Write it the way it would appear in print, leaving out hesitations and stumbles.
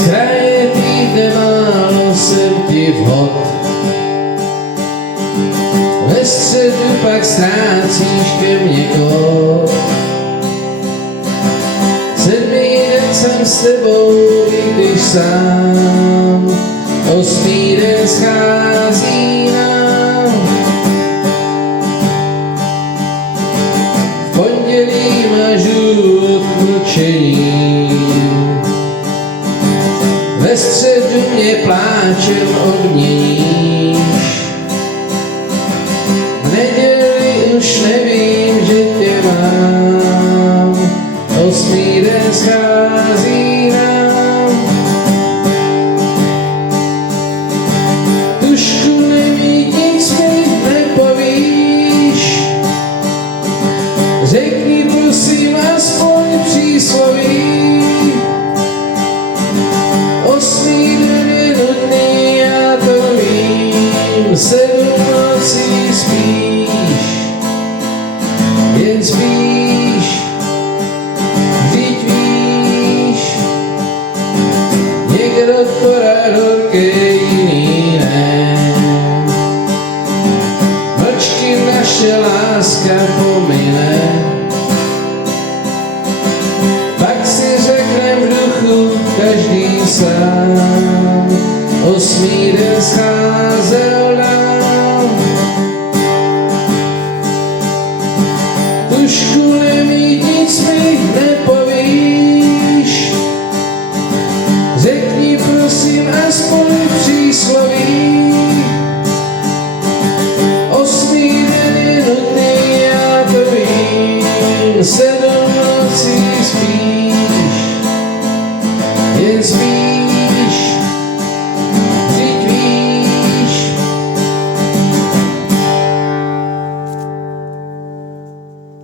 kraje týdne málo jsem ti vhod. Ve středu pak ztrácíš ke mně kód. 7. den jsem s tebou, i když sám. 8. den schází nám. V pondělí mažu od mlčení. Ve středu mě pláčem odměníš. V neděli už nevím, že tě mám. 8. den schází nám. Tušku nemít, nic mi nepovíš. Řekni prosím aspoň přísloví. 8. den je nudný, já to vím. 7 nocí spíš, jen spíš. Vždyť víš, někdo to rád horké, jiný ne. Mlčky naše láska pomine. Pak si řeknem v duchu každý sám. 8. den scházel nám. Tušku nemít, nic mi nepovíš. Řekni prosím aspoň přísloví. 8. den je nutný, já to vím. 7 nocí spíš, jen spíš.